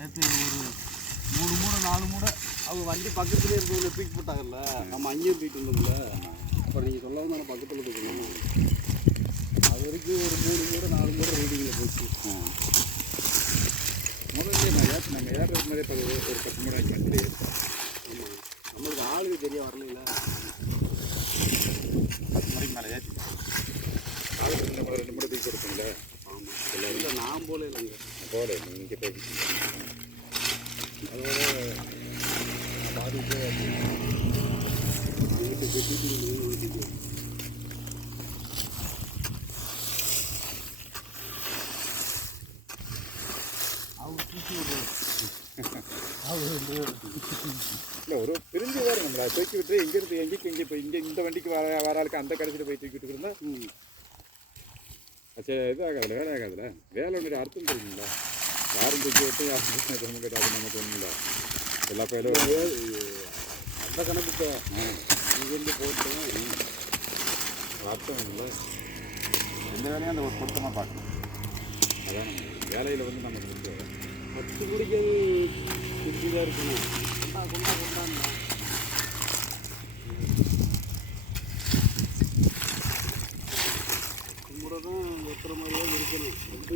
நேற்று ஒரு 3 மூடை 4 மூடை அவங்க வண்டி பக்கத்துலேயே இருக்கவங்களை தூக்கி போட்டாங்கல்ல, நம்ம அங்கேயும் தூக்கிட்டு இருந்தோம்ல. அப்புறம் நீங்கள் சொல்லவும் நான் பக்கத்தில் தூக்கணும். அது வரைக்கும் ஒரு 3 மூடை 4 மூடை ரீடிங்கில் போச்சு. முதல்ல நம்ம ஏறுறது மாதிரி இப்போ ஒரு 10 மூடை வண்டி ஏற்போம். ஆமாம், நம்மளுக்கு ஆளுக்கு தெரிய வரல. 10 மணிக்கு மேலே ஏற்றி ஆளுக்கு 2 மூடை தூக்கி கொடுப்பீங்களா? ஆமாம், இல்லை நான் போல இல்லைங்க. போட நீங்கள் போய் அதோட பாதிப்பு வீட்டு கட்டிட்டு இல்லை ஒரு பிரிஞ்சு வரும் நம்மளை தூக்கி விட்டு இங்கேருந்து எங்கேயும் இப்போ இந்த வண்டிக்கு வர ஆளுக்கு அந்த கடைசியில் போய் தூக்கிட்டு இருந்தா சரி இது ஆகாதுல்ல, வேலை ஆகாதுல்ல. வேலை ஒன்று அர்த்தம் தெரியுங்களா? யாரும் தூக்கி விட்டு யாரும் கேட்டால் அது நமக்கு ஒன்றும் இல்லை. எல்லா பேரும் அந்த கணக்கு இங்கேருந்து போட்டு அர்த்தம் இல்லை. எந்த வேலையும் அந்த ஒரு பொருத்தமாக பார்க்கணும். அதான் வேலையில் நமக்கு 10 மணிக்கு தான் இருக்கணும். கொண்டா